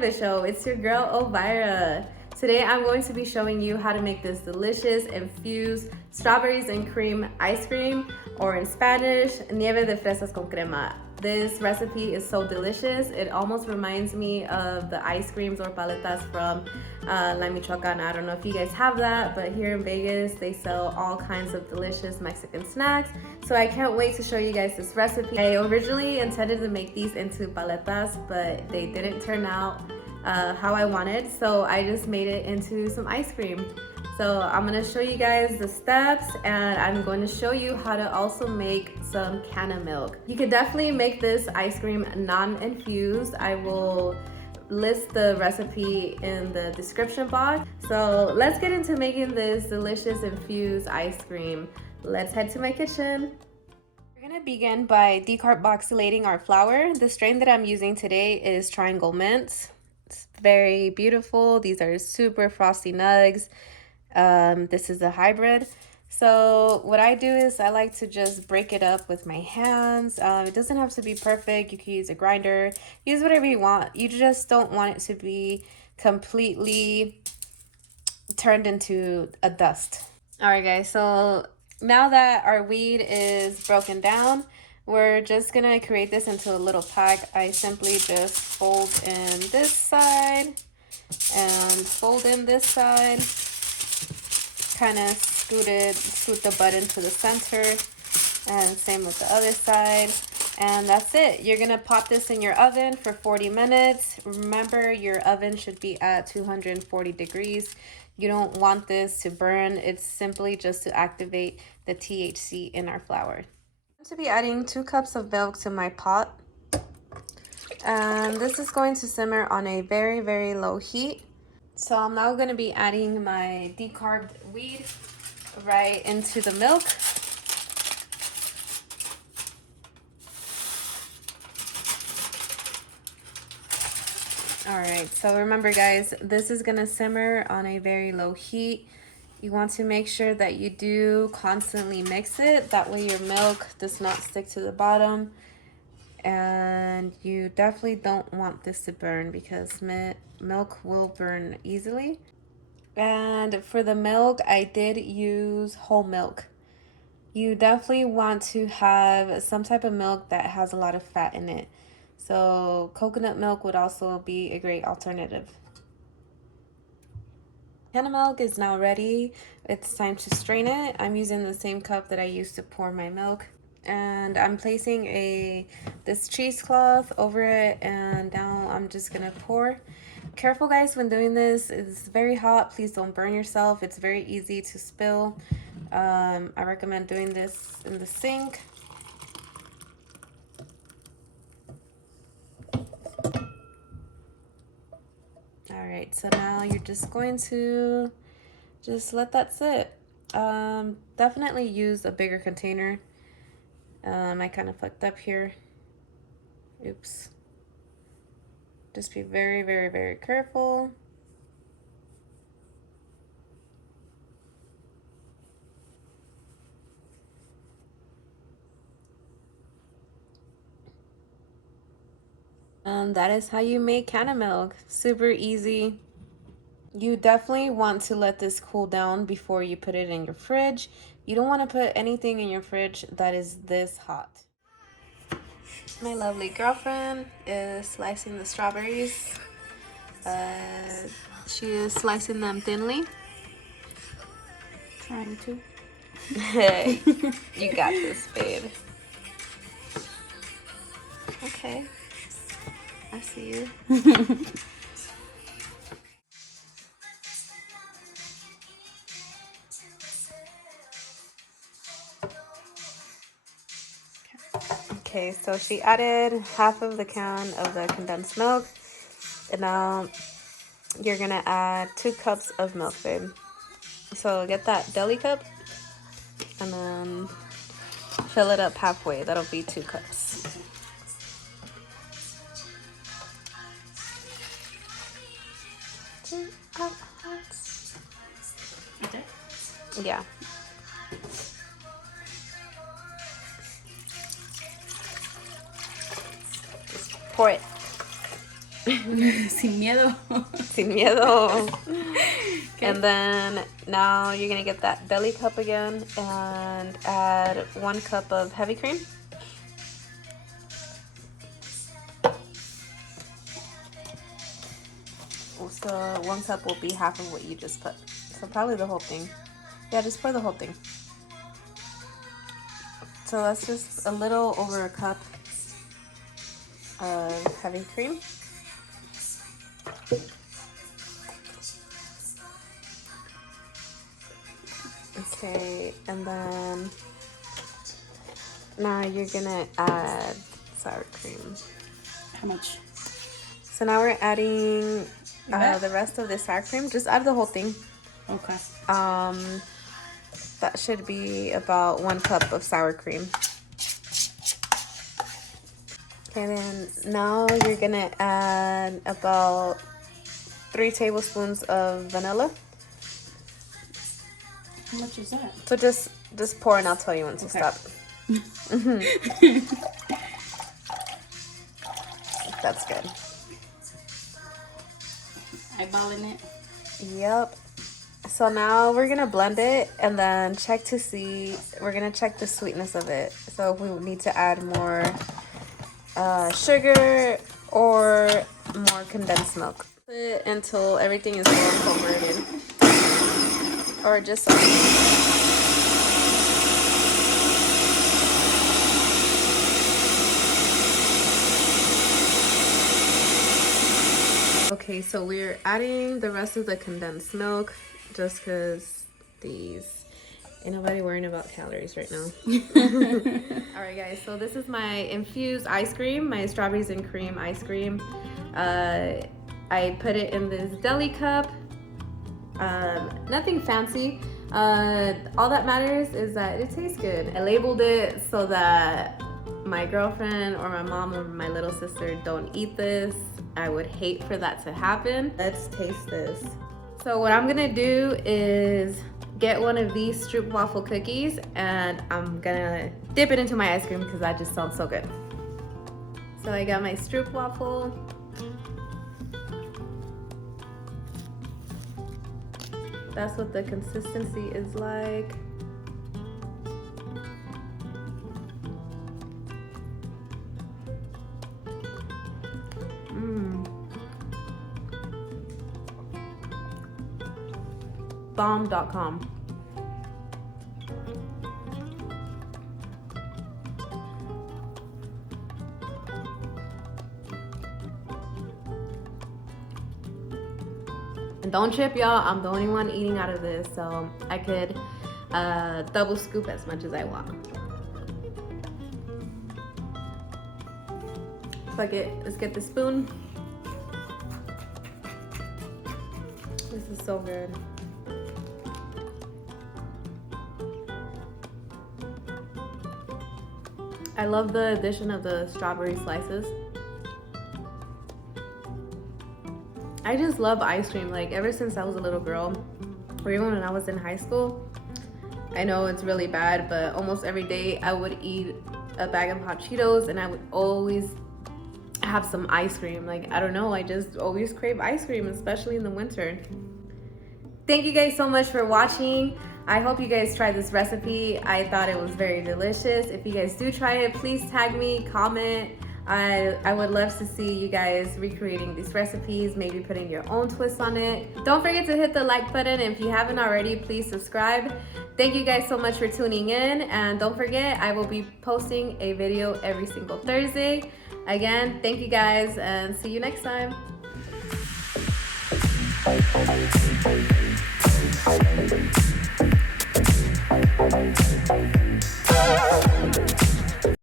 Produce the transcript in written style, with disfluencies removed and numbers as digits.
Nieve Show. It's your girl Elvira. Today I'm going to be showing you how to make this delicious infused strawberries and cream ice cream, or in Spanish, Nieve de fresas con crema. This recipe is so delicious. It almost reminds me of the ice creams or paletas from La Michoacan. I don't know if you guys have that, but here in Vegas, they sell all kinds of delicious Mexican snacks. So I can't wait to show you guys this recipe. I originally intended to make these into paletas, but they didn't turn out how I wanted. So I just made it into some ice cream. So I'm gonna show you guys the steps, and I'm going to show you how to also make some Cannamilk. You could definitely make this ice cream non-infused. I will list the recipe in the description box. So let's get into making this delicious infused ice cream. Let's head to my kitchen. We're gonna begin by decarboxylating our flour. The strain that I'm using today is Triangle Mints. It's very beautiful. These are super frosty nugs. This is a hybrid. So what I do is I like to just break it up with my hands. It doesn't have to be perfect. You can use a grinder, use whatever you want. You just don't want it to be completely turned into a dust. All right, guys, so now that our wheat is broken down, we're just gonna create this into a little pack. I simply just fold in this side and fold in this side. Kind of scoot the butt into the center, and same with the other side, and that's it. You're gonna pop this in your oven for 40 minutes. Remember, your oven should be at 240 degrees. You don't want this to burn. It's simply just to activate the THC in our flour. I'm going to be adding 2 cups of milk to my pot, and this is going to simmer on a very, very low heat. So I'm now going to be adding my decarbed wheat right into the milk. All right, so remember guys, this is going to simmer on a very low heat. You want to make sure that you do constantly mix it. That way your milk does not stick to the bottom. And you definitely don't want this to burn, because milk will burn easily. And for the milk, I did use whole milk. You definitely want to have some type of milk that has a lot of fat in it. So coconut milk would also be a great alternative. Cannamilk is now ready. It's time to strain it. I'm using the same cup that I used to pour my milk. And I'm placing this cheesecloth over it, and now I'm just gonna pour. Careful guys when doing this. It's very hot. Please don't burn yourself. It's very easy to spill. I recommend doing this in the sink. All right, so now you're just going to just let that sit. Definitely use a bigger container. I kind of fucked up here. Oops. Just be very, very, very careful. And that is how you make Cannamilk. Super easy. You definitely want to let this cool down before you put it in your fridge. You don't want to put anything in your fridge that is this hot. My lovely girlfriend is slicing the strawberries. She is slicing them thinly. Trying to. Hey, you got this, babe. Okay. I see you. Okay, so she added half of the can of the condensed milk, and now you're gonna add 2 cups of milk, babe. So get that deli cup and then fill it up halfway. That'll be 2 cups. Yeah. Just pour it. Sin miedo. Sin miedo. Okay. And then now you're gonna get that deli cup again and add 1 cup of heavy cream. So 1 cup will be half of what you just put. So probably the whole thing. Yeah, just pour the whole thing. So that's just a little over a cup of heavy cream. Okay, and then now you're gonna add sour cream. How much? So now we're adding the rest of the sour cream. Just add the whole thing. Okay. That should be about 1 cup of sour cream. Okay, then now you're gonna add about 3 tablespoons of vanilla. How much is that? So just pour and I'll tell you when to stop. That's good. Eyeballing it. Yep. So now we're gonna blend it and then check to see. We're gonna check the sweetness of it. So if we need to add more sugar or more condensed milk until everything is well incorporated, or just. Okay, so we're adding the rest of the condensed milk just because these ain't nobody worrying about calories right now. All right, guys, so this is my infused ice cream, my strawberries and cream ice cream. I put it in this deli cup. Nothing fancy. All that matters is that it tastes good. I labeled it so that my girlfriend or my mom or my little sister don't eat this. I would hate for that to happen. Let's taste this. So what I'm gonna do is get one of these stroopwafel cookies and I'm gonna dip it into my ice cream because that just sounds so good. So I got my stroopwafel. That's what the consistency is like. Bomb.com. And don't trip, y'all, I'm the only one eating out of this, so I could double scoop as much as I want. Fuck it, let's get the spoon. This is so good. I love the addition of the strawberry slices. I just love ice cream, like ever since I was a little girl, or even when I was in high school. I know it's really bad, but almost every day I would eat a bag of hot Cheetos and I would always have some ice cream. Like, I don't know, I just always crave ice cream, especially in the winter. Thank you guys so much for watching. I hope you guys try this recipe. I thought it was very delicious. If you guys do try it, please tag me, comment. I would love to see you guys recreating these recipes, maybe putting your own twist on it. Don't forget to hit the like button, and if you haven't already, please subscribe. Thank you guys so much for tuning in, and don't forget, I will be posting a video every single Thursday. Again, thank you guys, and see you next time.